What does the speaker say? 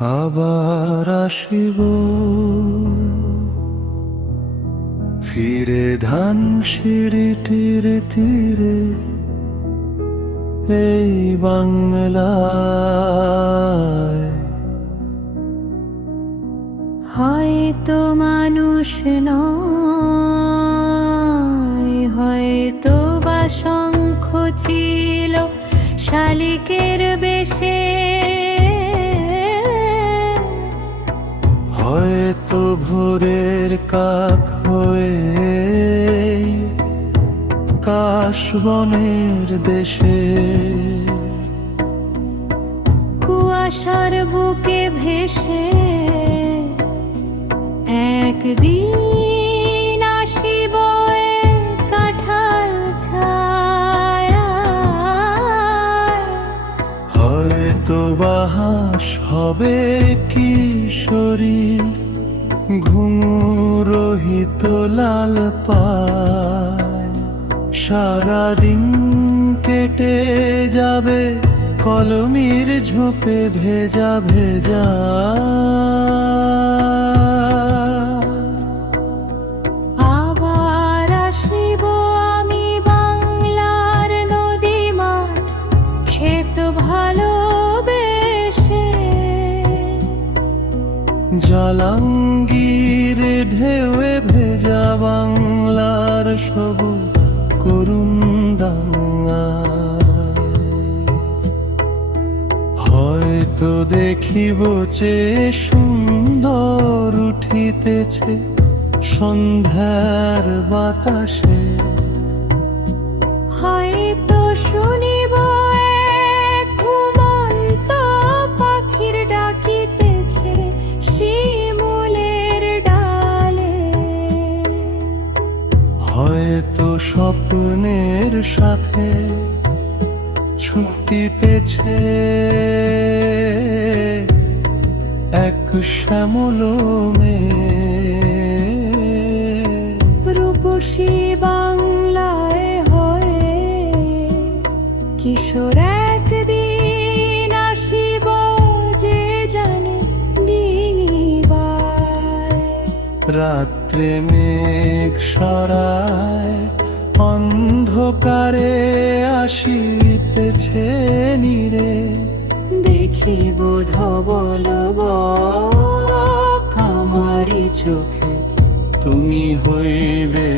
আবার আসিব। ফিরে ধান সিঁড়িটির তীরে, এই বাংলায়। হয়তো মানুষ নয়, হয়তো বা শঙ্খ ছিল শালিকের বেশে। কাক হয়ে কাশবনের দেশে। কুয়াশার বুকে ভেসে একদিন আসিব কাঁঠাল ছায়া হয়তো বাহাস হবে কিশোরী ঘুমুরহিত লাল সারা দিন কেটে যাবে কলমির ঝোপে ভেজা ভেজা। জলাঙ্গির ঢেউয়ে ভেজা বাংলার সবু করুণ দাঙ্গা হয়তো দেখিব যে সুন্দর উঠিতেছে সন্ধ্যার বাতাসে। হয়তো স্বপ্নের সাথে ছুটিতেছে এক শ্যামল রূপসী বাংলায় হয়ে কিশোর একদিন আসিব যে জানে রাত্রে মেঘ সরায় অন্ধকারে আসিতেছে নিরে। দেখিব ধবল আমারি চোখে। তুমি হইবে